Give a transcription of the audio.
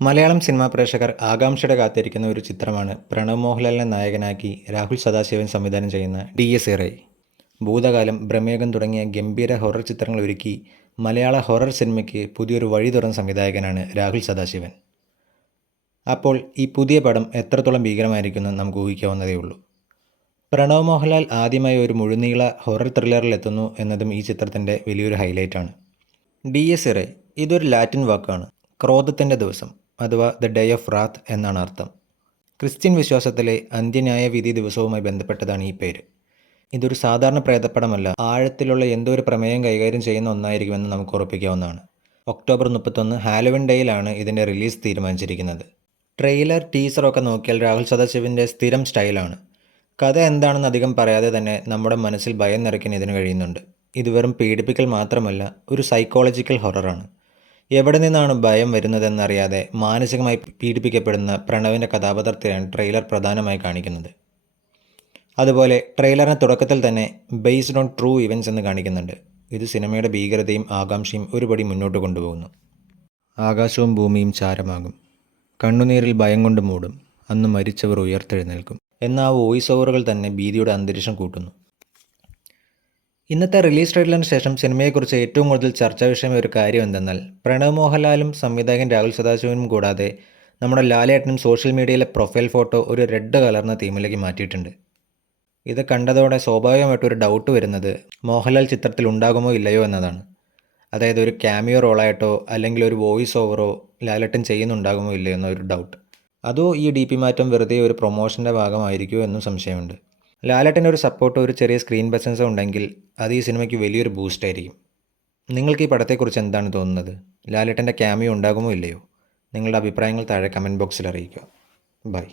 Malayalam cinema പ്രേക്ഷകർ ആകാംക്ഷയോടെ കാത്തിരിക്കുന്ന ഒരു ചിത്രമാണ് പ്രണവ് മോഹൻലാലിനെ നായകനാക്കി രാഹുൽ സദാശിവൻ സംവിധാനം ചെയ്യുന്ന DSA. ഭൂതകാലം, പ്രമേഹം തുടങ്ങിയ ഗംഭീര ഹൊറർ ചിത്രങ്ങൾ ഒരുക്കി മലയാള ഹൊറർ സിനിമയ്ക്ക് പുതിയൊരു വഴി തുറന്ന സംവിധായകനാണ് രാഹുൽ സദാശിവൻ. അപ്പോൾ ഈ പുതിയ പടം എത്രത്തോളം ഭീകരമായിരിക്കുമെന്ന് നമുക്ക് ഊഹിക്കാവുന്നതേ ഉള്ളൂ. പ്രണവ് മോഹൻലാൽ ആദ്യമായി ഒരു മുഴുനീള ഹൊറർ ത്രില്ലറിൽ എത്തുന്നു എന്നതും ഈ ചിത്രത്തിൻ്റെ വലിയൊരു ഹൈലൈറ്റാണ്. DSA ഇതൊരു ലാറ്റിൻ വാക്കാണ്. ക്രോധത്തിൻ്റെ ദിവസം അഥവാ ദ ഡേ ഓഫ് റാത്ത് എന്നാണ് അർത്ഥം. ക്രിസ്ത്യൻ വിശ്വാസത്തിലെ അന്ത്യന്യായ വിധി ദിവസവുമായി ബന്ധപ്പെട്ടതാണ് ഈ പേര്. ഇതൊരു സാധാരണ പ്രേതപ്പടമല്ല, ആഴത്തിലുള്ള എന്തോ ഒരു പ്രമേയം കൈകാര്യം ചെയ്യുന്ന ഒന്നായിരിക്കുമെന്ന് നമുക്ക് ഉറപ്പിക്കാവുന്നതാണ്. ഒക്ടോബർ 31 ഹാലോവിൻ ഡേയിലാണ് ഇതിൻ്റെ റിലീസ് തീരുമാനിച്ചിരിക്കുന്നത്. ട്രെയിലർ, ടീസറൊക്കെ നോക്കിയാൽ രാഹുൽ സദാശിവൻ്റെ സ്ഥിരം സ്റ്റൈലാണ്. കഥ എന്താണെന്ന് അധികം പറയാതെ തന്നെ നമ്മുടെ മനസ്സിൽ ഭയം നിറയ്ക്കാൻ ഇതിന് കഴിയുന്നുണ്ട്. ഇത് വെറും പീഡിപ്പിക്കൽ മാത്രമല്ല, ഒരു സൈക്കോളജിക്കൽ ഹൊററാണ്. എവിടെ നിന്നാണ് ഭയം വരുന്നതെന്നറിയാതെ മാനസികമായി പീഡിപ്പിക്കപ്പെടുന്ന പ്രണവിൻ്റെ കഥാപാത്രത്തെയാണ് ട്രെയിലർ പ്രധാനമായി കാണിക്കുന്നത്. അതുപോലെ ട്രെയിലറിന് തുടക്കത്തിൽ തന്നെ ബേസ്ഡ് ഓൺ ട്രൂ ഇവൻറ്റ്സ് എന്ന് കാണിക്കുന്നുണ്ട്. ഇത് സിനിമയുടെ ഭീകരതയും ആകാംക്ഷയും ഒരുപടി മുന്നോട്ട് കൊണ്ടുപോകുന്നു. ആകാശവും ഭൂമിയും ചാരമാകും, കണ്ണുനീരിൽ ഭയം കൊണ്ട് മൂടും, അന്ന് മരിച്ചവർ ഉയർത്തെഴുന്നേൽക്കും എന്ന ആ വോയിസ് ഓവറുകൾ തന്നെ ഭീതിയുടെ അന്തരീക്ഷം കൂട്ടുന്നു. ഇന്നത്തെ റിലീസ് ട്രെയിലറിന് ശേഷം സിനിമയെക്കുറിച്ച് ഏറ്റവും കൂടുതൽ ചർച്ചാ വിഷയമായ ഒരു കാര്യം എന്തെന്നാൽ, പ്രണവ് മോഹൻലാലും സംവിധായകൻ രാഹുൽ സദാശിവനും കൂടാതെ നമ്മുടെ ലാലേട്ടനും സോഷ്യൽ മീഡിയയിലെ പ്രൊഫൈൽ ഫോട്ടോ ഒരു റെഡ് കലർന്ന തീമിലേക്ക് മാറ്റിയിട്ടുണ്ട്. ഇത് കണ്ടതോടെ സ്വാഭാവികമായിട്ടും ഒരു ഡൗട്ട് വരുന്നത് മോഹൻലാൽ ചിത്രത്തിൽ ഉണ്ടാകുമോ ഇല്ലയോ എന്നതാണ്. അതായത് ഒരു ക്യാമിയോ റോളായിട്ടോ അല്ലെങ്കിൽ ഒരു വോയിസ് ഓവറോ ലാലേട്ടൻ ചെയ്യുന്നുണ്ടാകുമോ ഇല്ലയോ എന്നൊരു ഡൗട്ട്. അതോ ഈ DP മാറ്റം വെറുതെ ഒരു പ്രൊമോഷൻ്റെ ഭാഗമായിരിക്കുമോ എന്നും സംശയമുണ്ട്. ലാലേട്ടൻ്റെ ഒരു സപ്പോർട്ടോ ഒരു ചെറിയ സ്ക്രീൻ പ്രസൻസോ ഉണ്ടെങ്കിൽ അത് ഈ സിനിമയ്ക്ക് വലിയൊരു ബൂസ്റ്റായിരിക്കും. നിങ്ങൾക്ക് ഈ പടത്തെക്കുറിച്ച് എന്താണ് തോന്നുന്നത്? ലാലേട്ടൻ്റെ ക്യാമിയോ ഉണ്ടാകുമോ ഇല്ലയോ? നിങ്ങളുടെ അഭിപ്രായങ്ങൾ താഴെ കമൻറ്റ് ബോക്സിൽ അറിയിക്കുക. ബൈ.